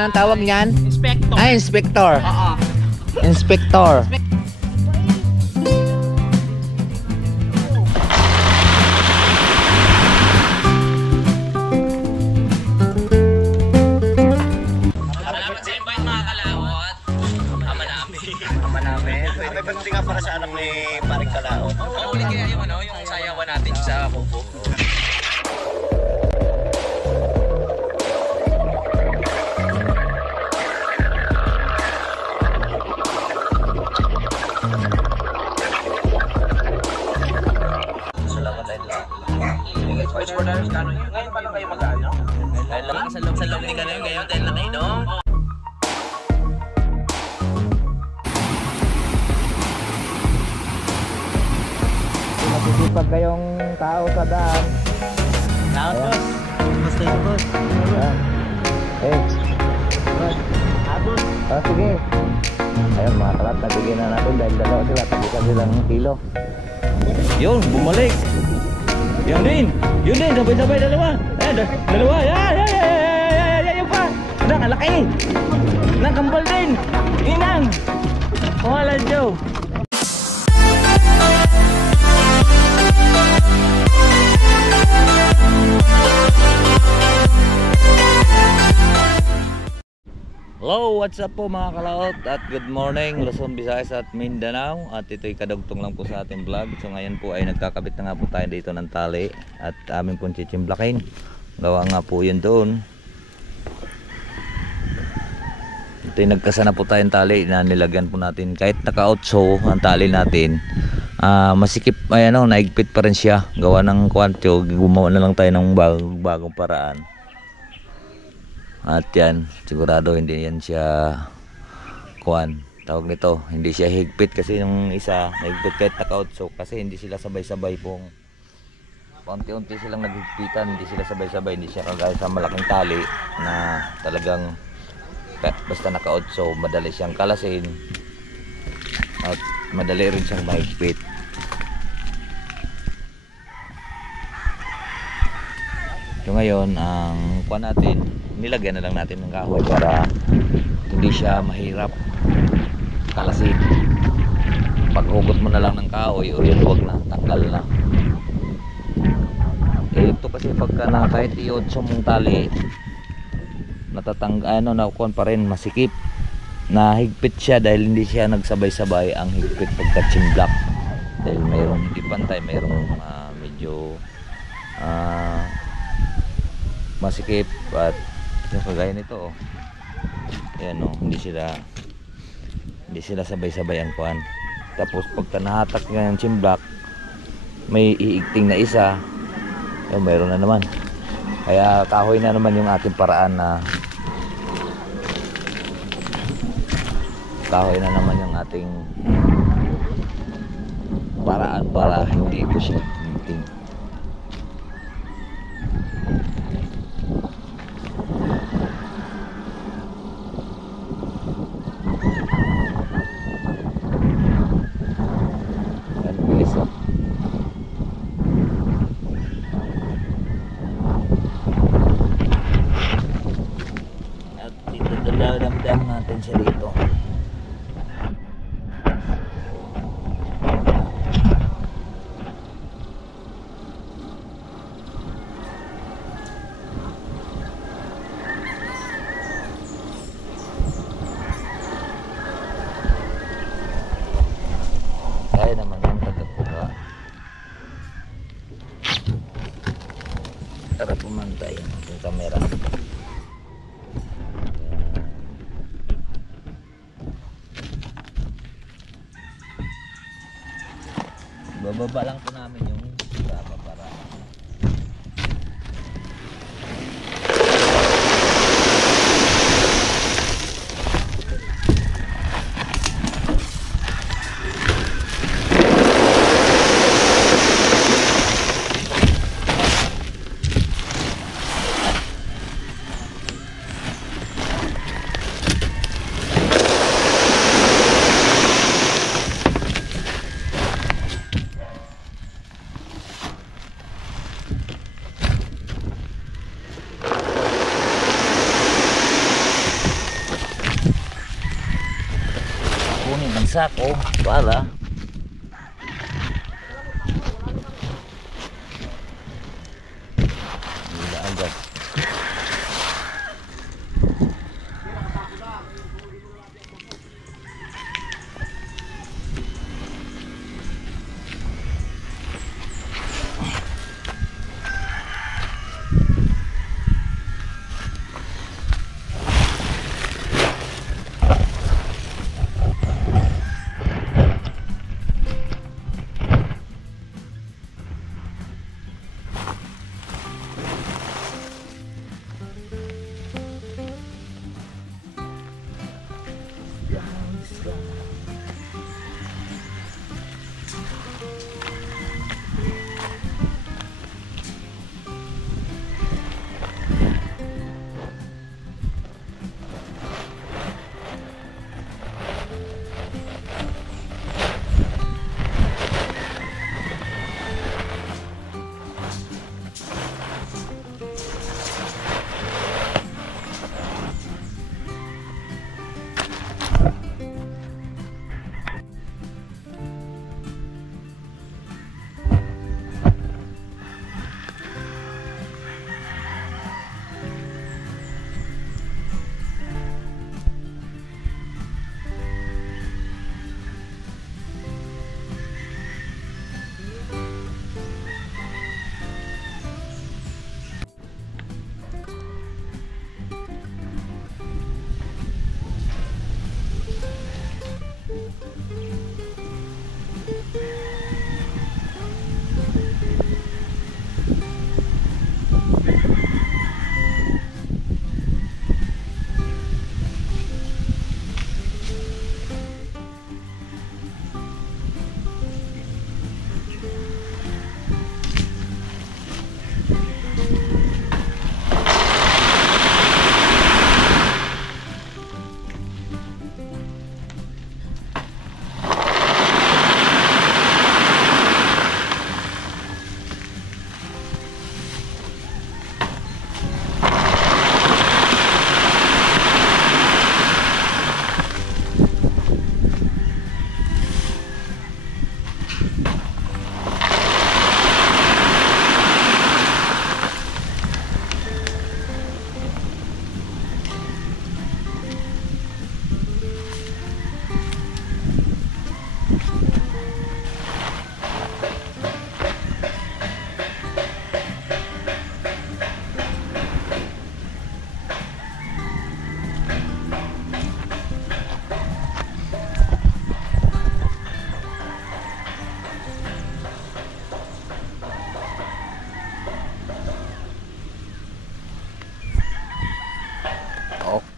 Ang tawag niyan? Inspector. Ah, inspector. Oo. Inspector. Salamat sa invite mga kalawat. Ama namin. Ama namin. May pagdating nga para sa anak ni Paring Kalaot. Oo, ulit kaya yung yung sayawan natin sa kubo. Salamat tayo lang. Ngayon pa lang kayo mag-ano? Sa loob ni Kalayo, ngayon tayo lang kayo, no? Masisipag kayong tao sa daan. Tapos, basta yung boss. Ayan. Eh, Abot. sige. Ayun mga kalat, nabigyan na natin dahil dalawa sila. Tagisan silang kilo. Yun, bumalik. Yan din. Yun din, sabay-sabay dalawa. Dalawa. Yan, yung pa. Ang laki. Nang kambal din. Inang. Wala, Joe. Hello, what's up po mga kalaot at good morning Luzon, Visayas at Mindanao. At ito'y kadugtong lang po sa ating vlog. So ngayon po ay nagkakabit na nga po tayo dito ng tali at amin pong chichimplakin. Gawa nga po yun doon. Ito'y nagkasana po tayong tali na nilagyan po natin. Kahit naka-outso ang tali natin, masikip, ay naigpit pa rin siya. Gawa ng kwantyo, gumawa na lang tayo ng bagong paraan. At yan, sigurado hindi yan siya tawag nito, hindi siya higpit kasi yung isa nahigpit kahit naka-outso kasi hindi sila sabay-sabay pong paunti-unti silang naghigpitan, hindi sila sabay-sabay, hindi siya kagaya sa malaking tali na talagang basta naka-outso madali siyang kalasin at madali rin siyang mahigpit. So ngayon, ang natin, nilagyan na lang natin ng kahoy para hindi siya mahirap kalasin. Paghugot mo na lang ng kahoy o yun, huwag na, tanggal na. Ito kasi pagka na kahit i-otso mong tali, nakukuhan pa rin, masikip. Nahigpit siya dahil hindi siya nagsabay-sabay ang higpit pagka chimblak. Dahil mayroong hindi pantay, mayroong medyo masikip at yung kagaya nito ayan hindi sila sabay-sabay ang kuhan. Tapos pagka nahatak nga yung chimblak, may iigting na isa, mayroon na naman, kaya kahoy na naman yung ating paraan na kahoy na naman yung ating paraan para hindi po siya iigting. Damdam natin siya dito. Kaya naman yung tagapuga. Tara pumantay ang ating kamera. Bababa lang po namin yung baba para sako para wala agad.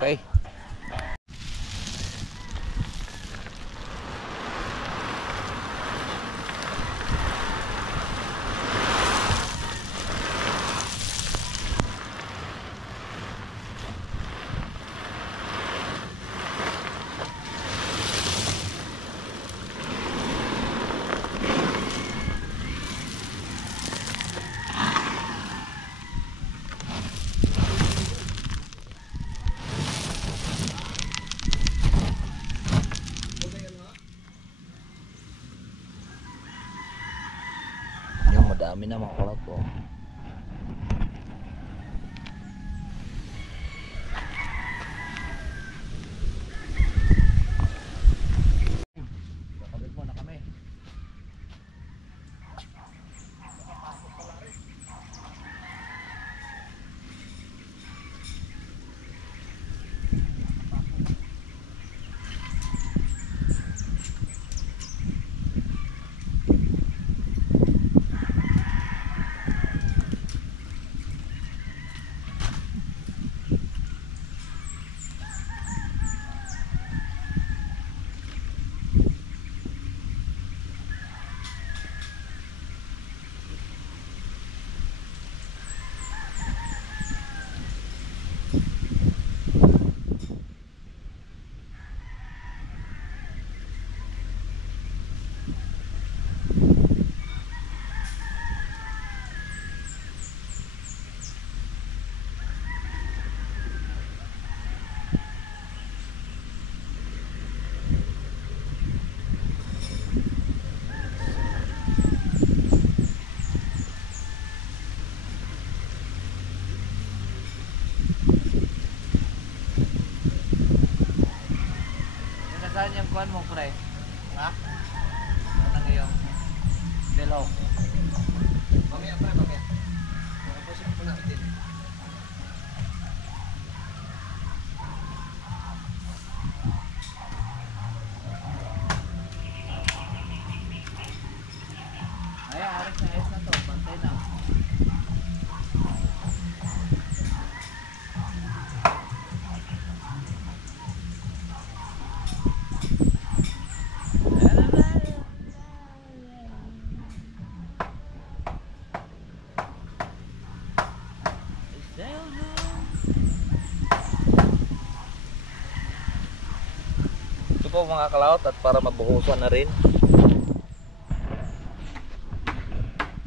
Okay. Yung madami na mga kulat po. Kakabit mo na kami. Nasaan yung kuhan mo, pre? Ha? Ano yung Delhok? Mamaya, pre, mamaya. Tapos po natin din. Ay, ayos na to. Pantay na. Ito po mga kalaot at para mabuhusan na rin.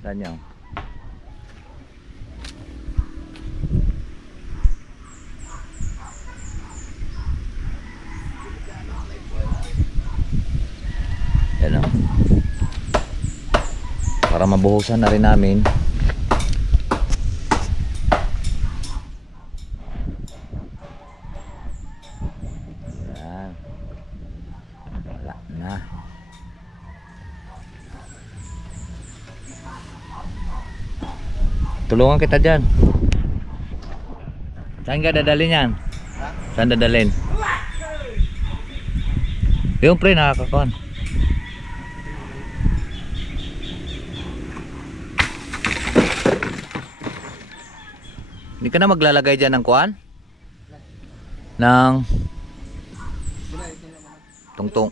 Saan yan? Yan o. Para mabuhusan na rin namin. Yan. Wala na. Tulungan kita dyan. Saan ka dadalhin yan? Saan dadalhin? Yung pre nakakakuan. Hindi ka na maglalagay dyan ng kuan? Ng tungtong.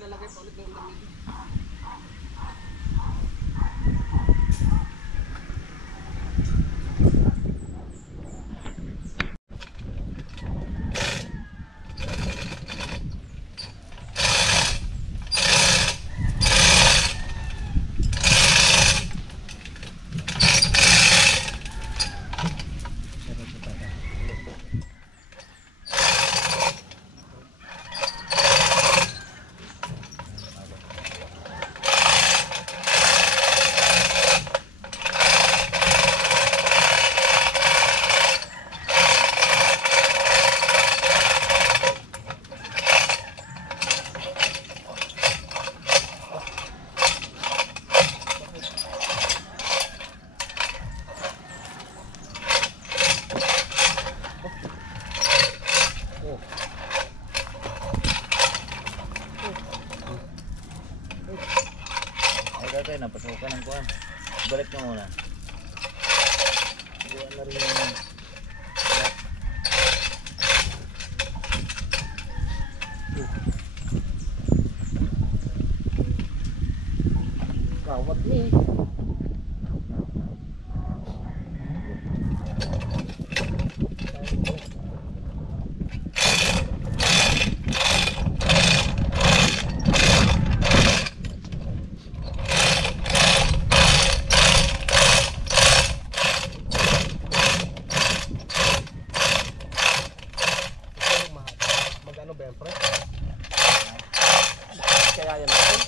Ay, napasukan ng kuhan. Balik nyo muna. Buwan na rin yung kawat ni. Magkano ba yan, pre? Kaya yan natin.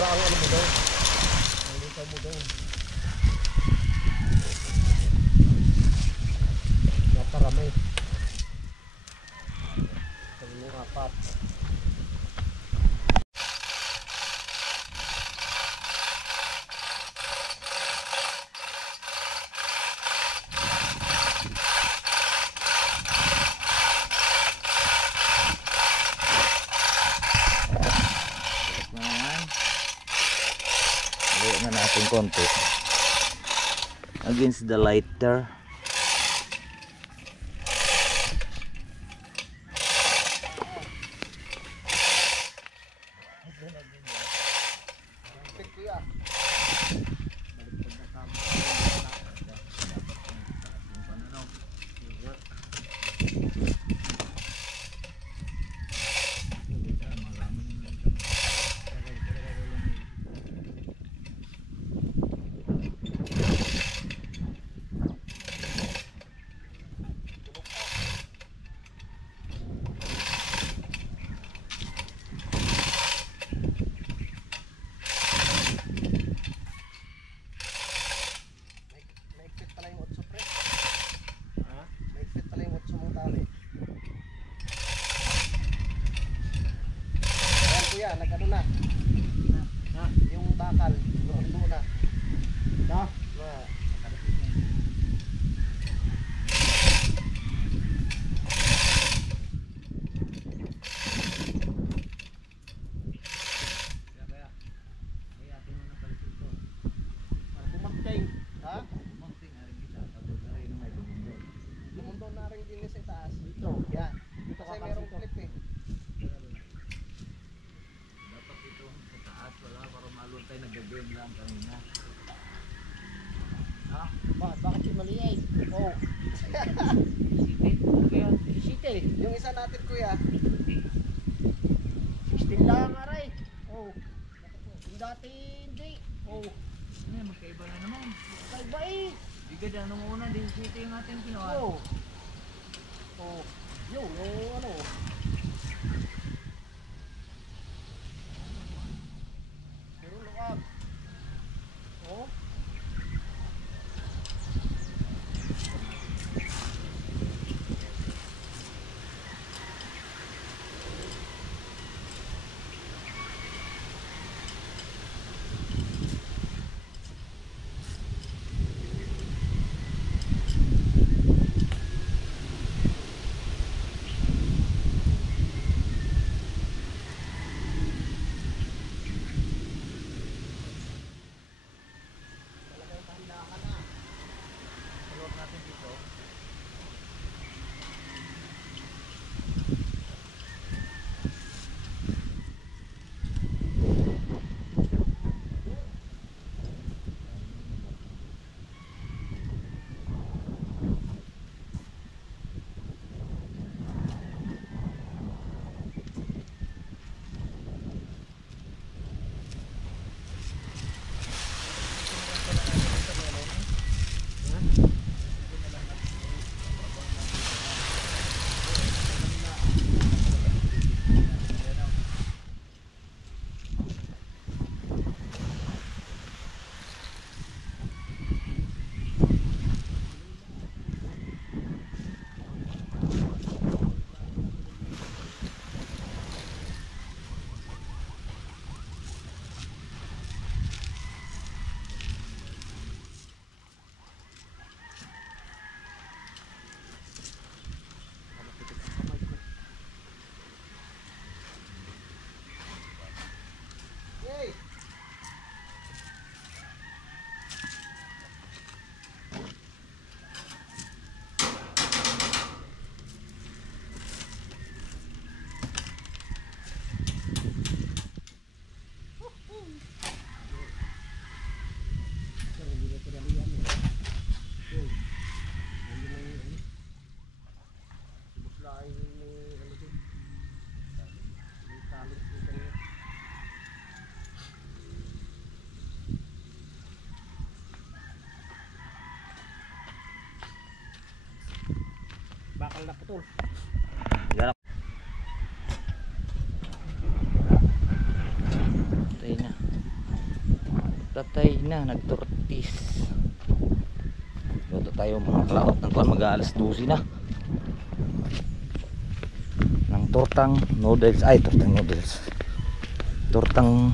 sobra ang ano mo daw. Ang litaw mo daw. Naparamay. Sabi mo apat. Na naman. Luwa na natin konti. Against the lighter. Pit kuya. Naigpit pala yung 8 pre. Ha? Naigpit pala yung 8 mong tali. Ayan kuya, nag-ano na. Ha? Yung bakal, lumundo na. Ha? Na. Bumagting. Ha? Lumundo na rin din sa taas. Dito. Yan. Dito kasi merong clip eh. Dapat ito sa taas wala para maluntay nag-game lang kanina. Ha? Bakit yung maliit? Oh. City. Yung isa natin kuya. 16 lang aray. Oh. Yung dati hindi. Oh. Ano, magkaiba na naman. Kaiba eh. Bigad na nung una, 17 yung ating kinuha. Oh. Oh. Yung ano. Pero luwag. Oh. Bakal na putol. Yan. Tayo na. patay na, nagtortis. Luto tayo mga kalaot ng kuan, mag-aalas 12 na. Ng tortang noodles, ay tortang noodles. Tortang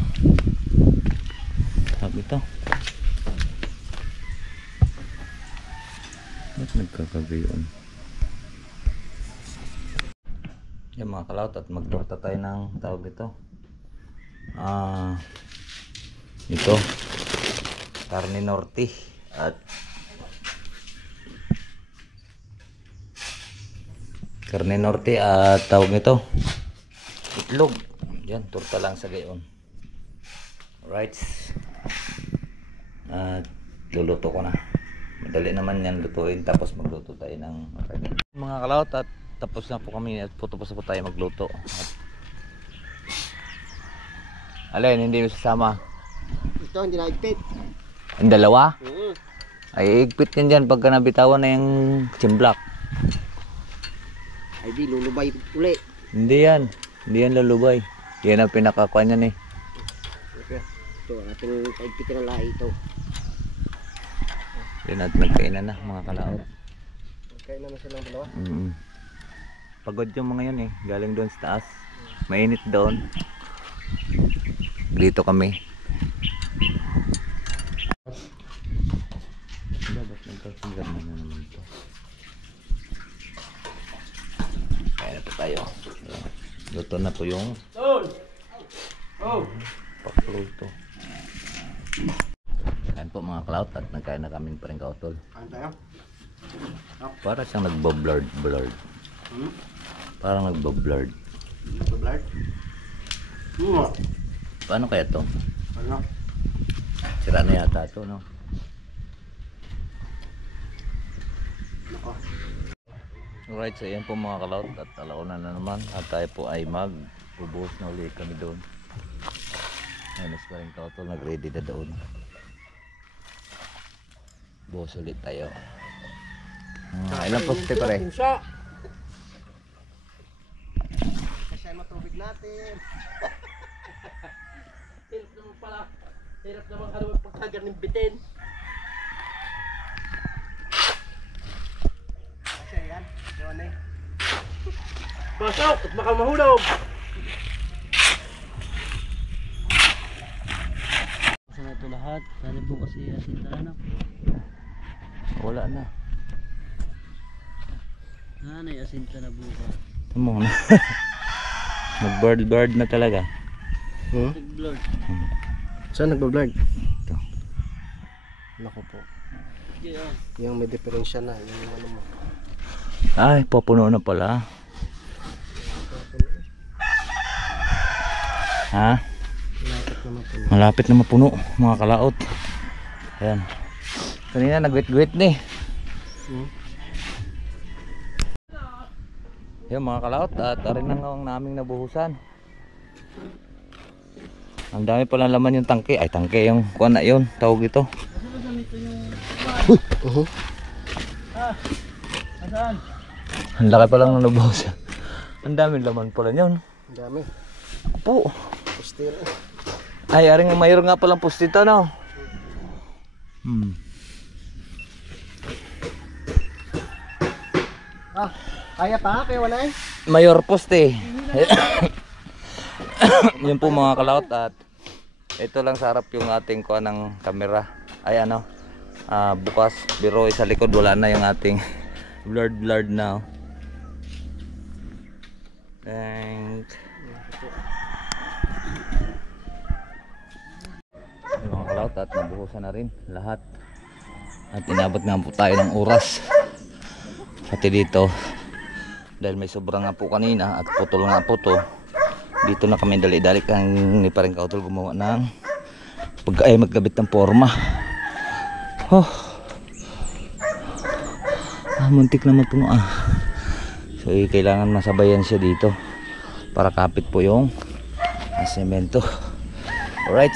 sabi ito. Ba't nagkakagayon? Yan mga kalaot, at magtorta tayo ng tawag ito. Ito carne norte at carne norte at tawag nito itlog. Yan, torta lang sa gayon. Alright, at luluto ko na. Madali naman yan lutuin, tapos magluto tayo ng mga kalawat. At tapos na po kami at tapos na po tayo magluto. Alin, hindi mo sasama? Ito, hindi na igpit. Ang dalawa? Ay, igpit yan dyan pagka nabitawan na yung chimblak. Ay, di, lulubay uli. Hindi yan. Hindi yan lalubay. Yan ang pinakakuan yan eh. Okay. Ito, ating igpitin ng lahi ito. Yan at nagkainan na mga kalaot. Kainan na silang dalawa. Pagod yung mga yun eh. Galing doon sa taas. Mainit doon. Dito kami. Ba't nagkasigar na naman ito? Kaya na po tayo. Luto na po yung pakluto. Kain po mga clout at nagkain na kami pa rin kautol. Kain tayo. Para siyang nagbo-blurred. Parang nagbo-blurred. Blurred? Paano kaya to? Ano? Sira na yata to, no? Nako. Alright, so yan po mga kalaut at alauna na naman at tayo po ay magbubuhos na ulit kami doon. Ayos pa rin kautol, nag-ready na doon. Buhos ulit tayo. Ilang poste pa rin? Kasi matubig natin. Hirap naman pala. Hirap naman ka naman pagkagar ng bitin. Kasi yan. Yun eh. Pasok at baka mahulog. Sana ito lahat. Sana po kasi asinta na. Wala na. Nanay asinta na buka. Tamo na. Nag-bird na talaga. Nag-blurred. Saan nagbablurred? Ito. Nako po. Kaya Yung may diferensya na. Yung ano mo. Ay, papuno na pala. Ha? Lapit naman po. Malapit na mapuno mga kalaot. Ayan. Kanina nagwit-gwit ni. Yan mga kalaot at arin na nga ang naming nabuhusan. Ang dami pala laman yung tangke. Ay tangke yung kuha na yun. Tawag ito. Asan? Ang laki palang nabuhusan. Ang dami laman pala yun. Ang dami. Po. Pustira. Ay aring mayroon nga palang pustito no. Ah, kaya pa? Kaya wala eh? Mayor poste. Yun po mga kalaot at ito lang sa harap yung ating kuha ng camera. Ay ano, bukas biro sa likod wala na yung ating blurred now. Thanks. Yung mga kalaot at nabuhusan na rin lahat. At inabot nga po tayo ng oras. Pati dito dahil may sobra nga po kanina at putol nga po to. Dito na kami dali-dali kang ni parang kautol gumawa ng magkabit ng forma. Muntik na mapuno so kailangan masabayan siya dito para kapit po yung semento. Alright,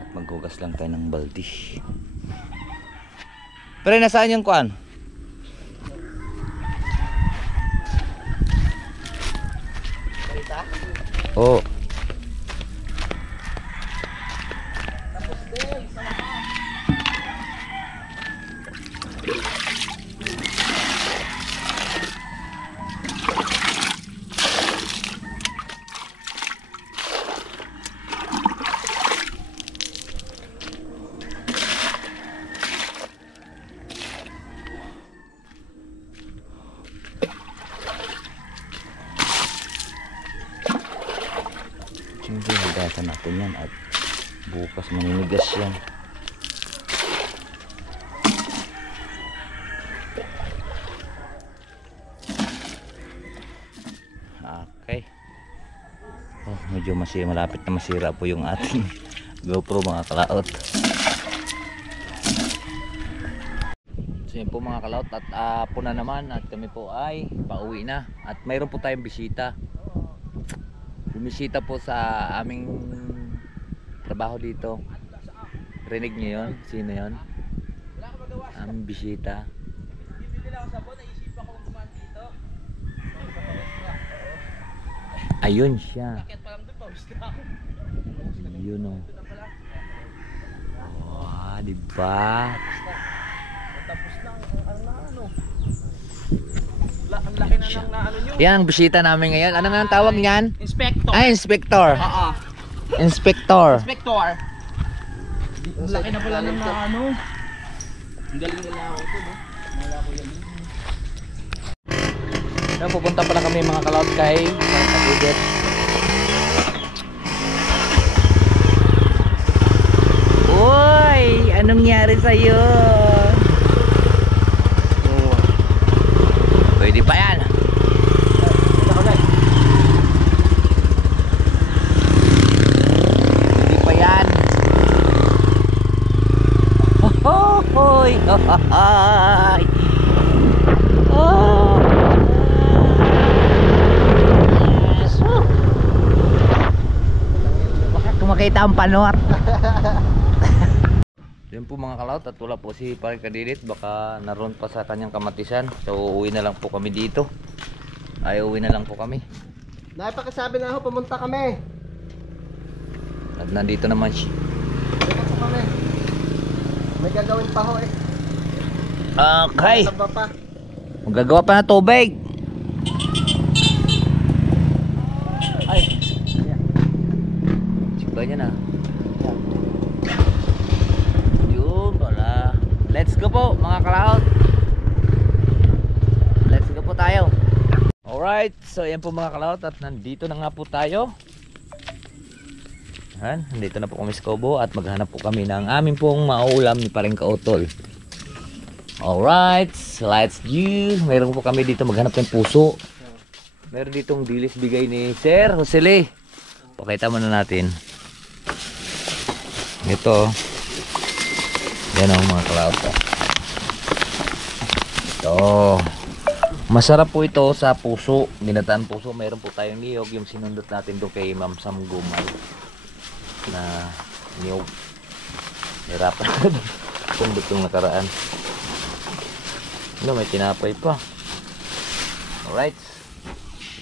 at maghugas lang tayo ng baldi. Pero nasaan yung kuan? bisita? Oo. Tapos din, sa mga. Hindi, hugasan natin yan at bukas maninigas yan. Okay. Oh, medyo malapit na masira po yung ating GoPro mga kalaot. So yun po mga kalaot, at po na naman at kami po ay pauwi na at mayroon po tayong bisita. Bumisita po sa aming trabaho dito. Rinig niyo yun? Sino yun? Aming bisita. Ayun siya. Yun o. Wow, diba? Tapos na ang ano. Ang laki na ng ano nyo. Yan ang bisita namin ngayon. Ano nga ang tawag niyan? Inspector. Ah, inspector. Oo. Inspector. Inspector. Ang laki na pala ng ano. Ang galing nila ako ito, no? Wala ko yan. Yan, pupunta pala kami mga kalaot kay Kabudet. Uy! Anong nangyari sa'yo? Pwede pa yan. Pwede pa yan. Hohoy! Hohoy! Oh! Baka kumakita ang panot. Yun po mga kalaot, at wala po si Pare Kadidit, baka naroon pa sa kanyang kamatisan. So uuwi na lang po kami dito. Ay uuwi na lang po kami. Naipakasabi na ako, pumunta kami. At nandito naman siya. Pumunta kami. May gagawin pa ho eh. Okay. Taba pa. Magagawa pa ng tubig. Ay. Sikba niya na. Yun pala. Let's go po mga kalaot. Let's go po tayo. Alright. So yan po mga kalaot, at nandito na nga po tayo. Yan. Nandito na po kami sa Cobo at maghanap po kami ng aming pong mauulam ni Paring Kautol. Alright, let's go. Meron po kami dito maghanap ng puso. Meron ditong dilis bigay ni Sir Josele. Pakita muna natin. Ito. Yan ang mga kalaot. Ito. Masarap po ito sa puso. Ginataan puso. Meron po tayong niyog. Yung sinundot natin doon kay Ma'am Sam Gumay. Na niyog. Hirapan. Sundot yung nakaraan. No, may tinapay pa. Alright.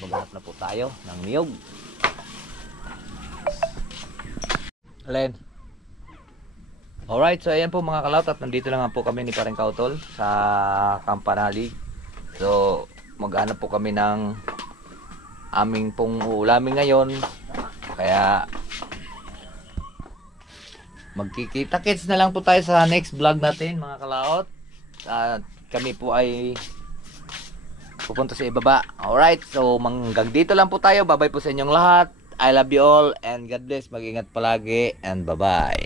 Maghanap na po tayo ng niyog. Alin? Alright, so ayan po mga kalaot, at nandito na nga po kami ni Paring Kautol sa Campanali. So maghanap po kami ng aming pong uulamin ngayon. Kaya magkikita-kits na lang po tayo sa next vlog natin mga kalaot. At kami po ay pupunta sa ibaba. Alright, so hanggang dito lang po tayo. Bye bye po sa inyong lahat. I love you all and God bless. Mag-ingat palagi and bye bye.